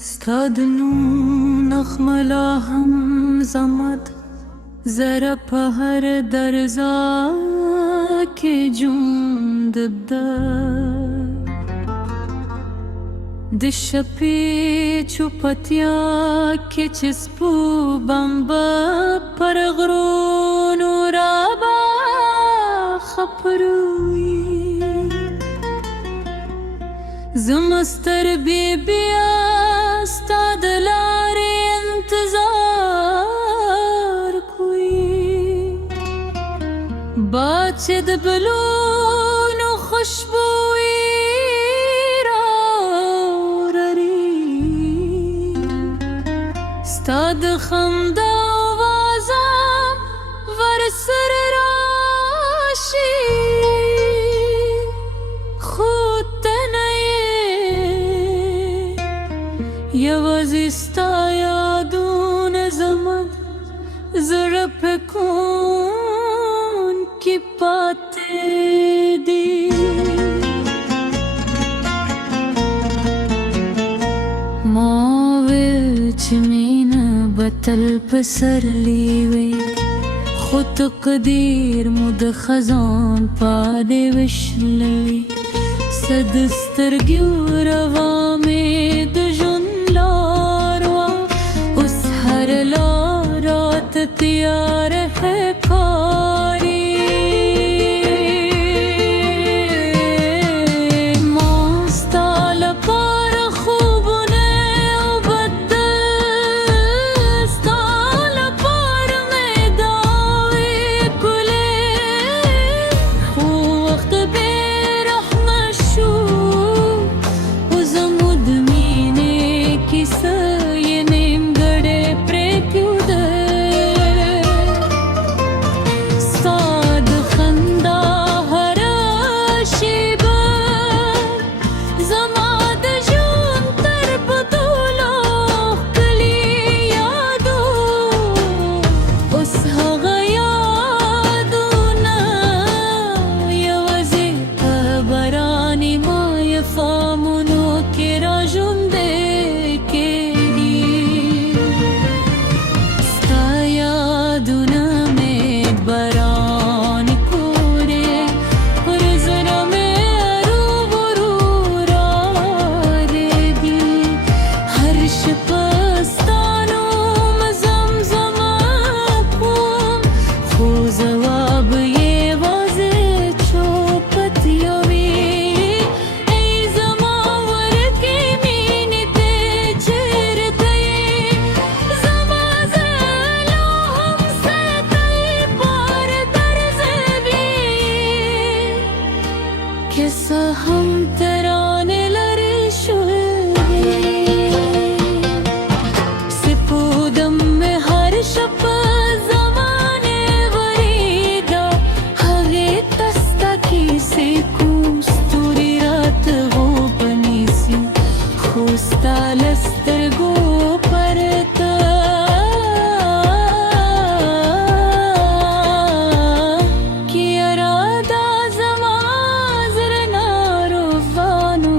ستادنو نخملا هم زمد زره په هر درزا کې جون دبده د شپې چوپتیا کې چې سپو بمبه پر غرونو رابا خپروي زمستر بیبیا ستا د لارې انتظار کوي باد چې د بلونو خوشبويي ستا د خندا آوازم ورسره راشي خو ته نه یې یوازې ستا یادونه زموږ زړه په کوم کې پاتې دي بتل پسرلی وی خو تقدیر مو د خزان پاڼې وشلوي صد سترګو روا مې د ژوند لار وه اوس هر لار راته تیار ښکاري هم ترانه لري شوې سپودم مې هر شپه زمانه ورېدا هغې ته ستا کیسې کوم ستوري راته وبنیسي خو ستا له سترګو پرته کی اراده زما زړه ناروغانو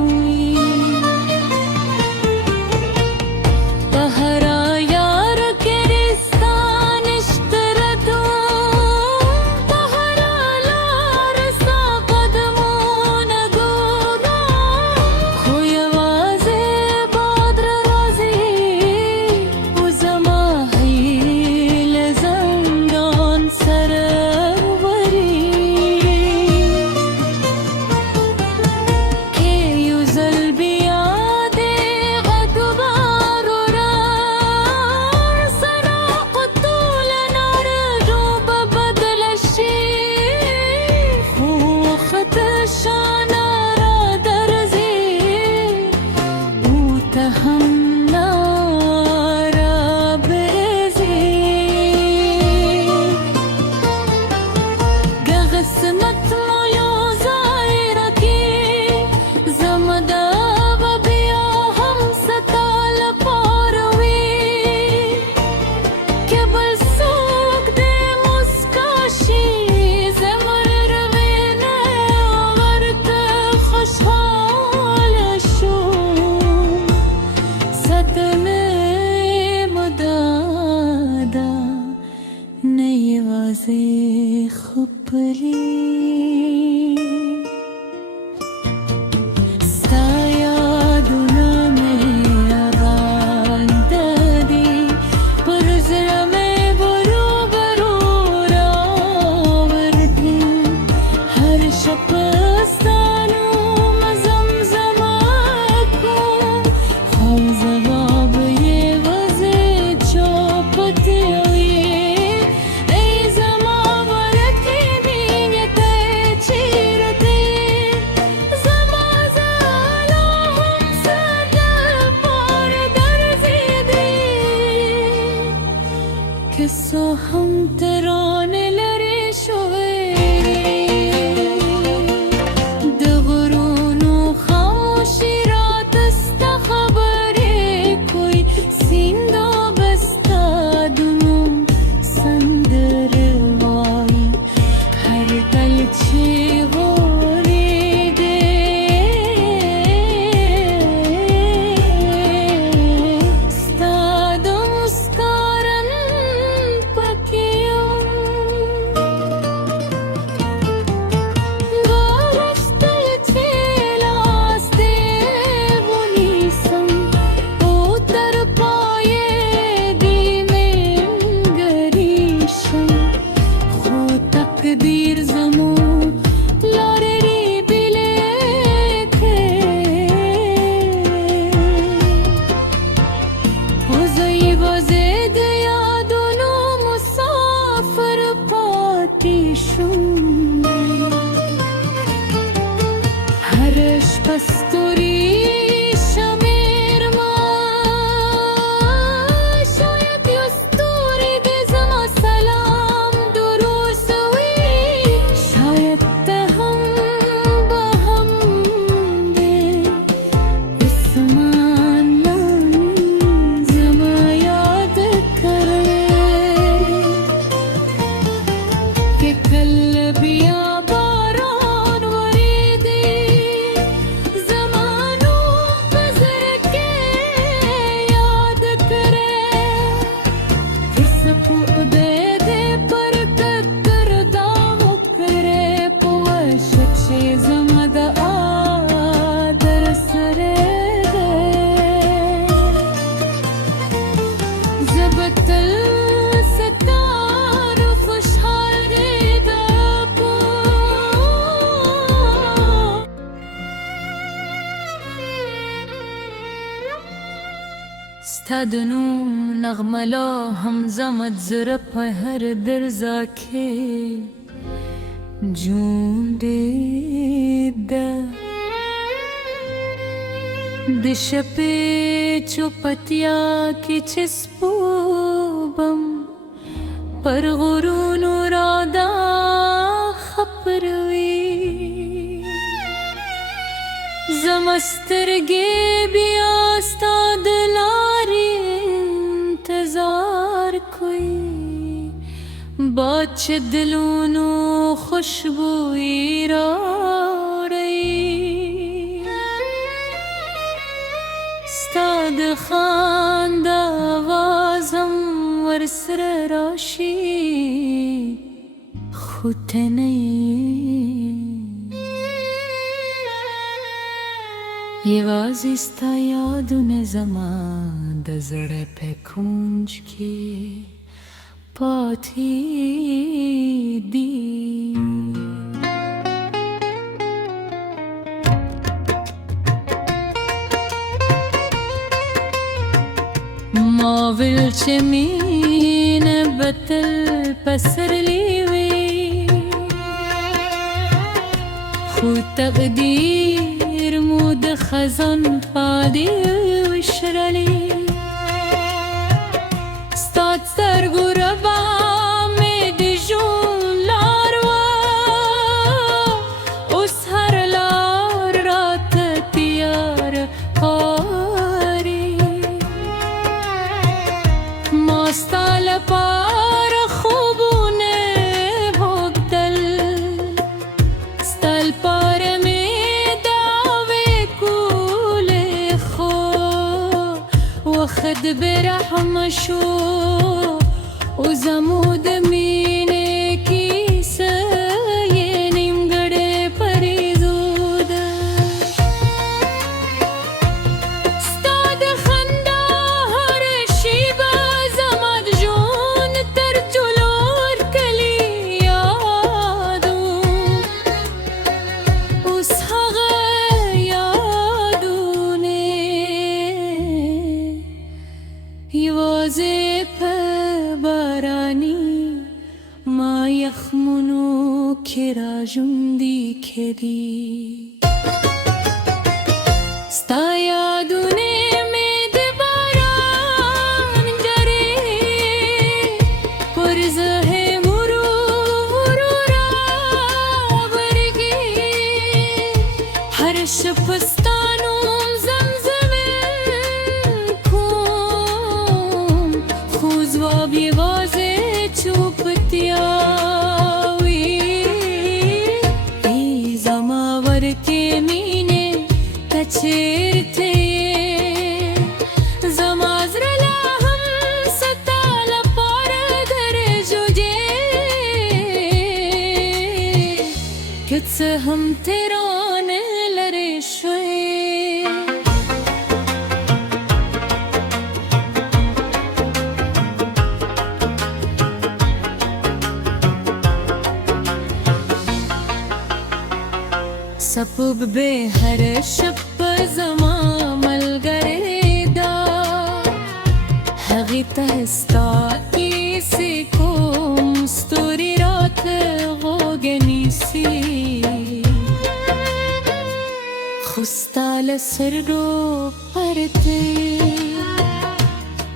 هرش پستوری شمیر ما شاید یستوری ده زما سلام دروسوی شاید ده هم با هم ده اسمان لانی زما یاد کرے کہ کل بیا باران وریدی زمانو گزر کے یاد کرے کسکو دے دے پر کتر داو کرے پوشک شی زمد آدر سرے دے زبتل ستار خوشحال ریدا پو ستادنو نغملا هم زمد زرپ هر درزا کے جونڈے دا دشپے چوپتیا کی چسپو بم پر غرون رادا خپروی زمسترگے بیا استاد لاری انتظار کوئی بچ دلونو خوشبوئی را رہی استاد خان دا آوازم ورسر راشی خود نہیں یہ واضح ستا یادونه زما د زړه په کونج کې پاتې دي ما ویل چې مینه به تل پسرلی وي خو تقدیر مو د خزان پادې وشرلی ستا سترګو ربا مې د ژوند لار وه اوس هر لار راته تیار ښکاري ما ستا لپاره خوبونه وږدل ستا لپاره مې دعوې کولې خو وخت برحمه شو او زمو د مینې کیسه یې نیمګړې پرېږده ستا د خندا هره شیبه زما د ژوند تر ټولو ورکلي یادو اوس هغه یادونه یوازې په باراني ما یخمونو کې را ژوندي کړي ستا یادونه مې د باران جرې پر ذهن ورو ورو راورګي هر شپه ستا نوم زمزمه کوم خو ځواب یوازې چوپتیا وي ای زما ورکې مینې ته چېرته یې زما زړه لا هم ستا لپاره درې جوجې که څه هم تېرانه لرې شوې سپوږ به هر شپه زما ملګری دا هغې ته ستا کیسې کوم ستوري راته غوږ نیسي خستال سرگو پرته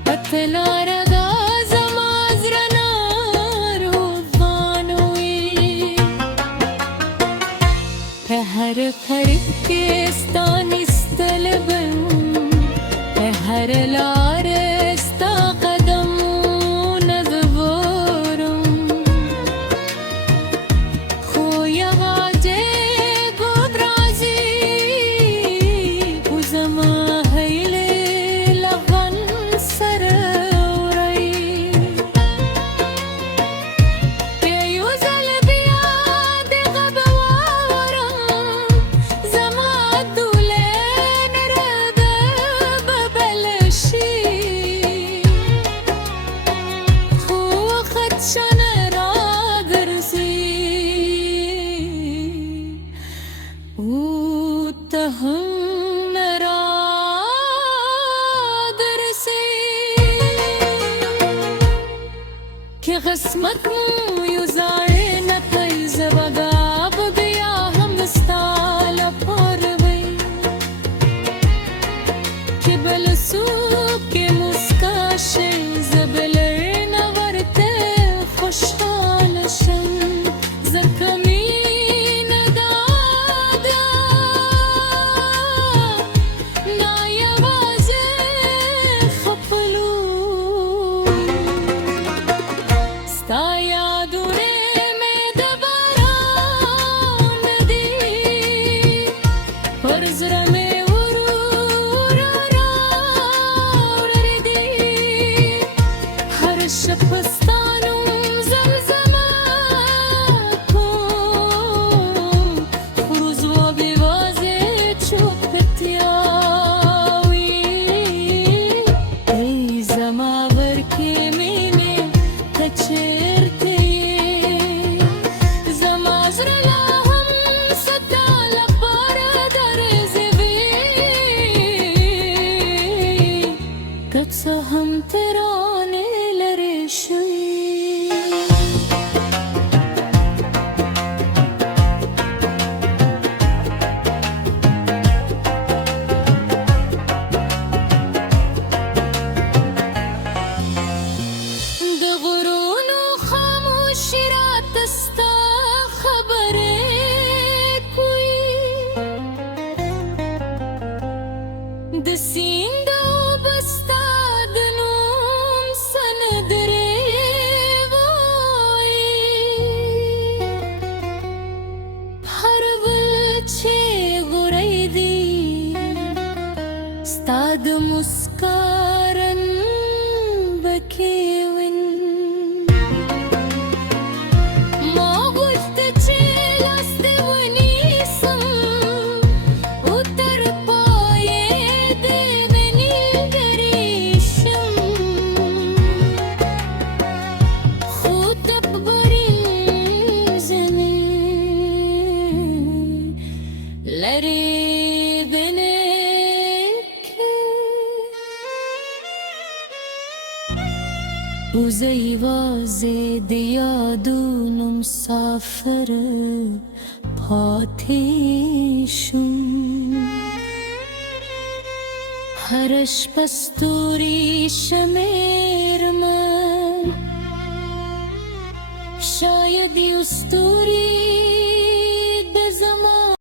اتلار دا زمازرنا روانوی په هر فرق کې ستانی ستلبم په هر لار ستا قدمونه دبرم خو یوازې ګوت راځي خو زما هیلې لغن سره وړی که یو ځل بیا د غم واورم زما دولین رده به بل شي خو وخت شنه راګرځي او ته هم نه راګرځي که قسمت مو یو ځای نه کړي زه به به بیا هم ستا لپاره وي که بل څوک کې مسکا شي زه به لرنه ورته خوشحاله شم ځکه مینه دا ده نه یوازې خپلوي ستا یادونه مې د باران دي پر زړه مې ورور راوړی دي هر شپه ستا نوم زمزمه کوم خو روز و بېوازې چوپتیا وي ای زما ورکې مینې ته چېرته یې زما زړه لا هم ستا لپاره درزوي که څه هم ترانې لرې شوي د غرونو خاموشي راته ستا خبرې کوي د سیند اوبه ستا د نوم سندرې وایي هر بل چې غوری دی ستا د مسکا رنبکې وین ما غوښته چې لاس دې ونیسم او تر پایه دې ملګرې شم خو ته په برین زمین لرې بینې کې وزه یوازې د یادونو مسافر پاتې شوم هره شپه ستوري شمېرمه شاید یو ستوری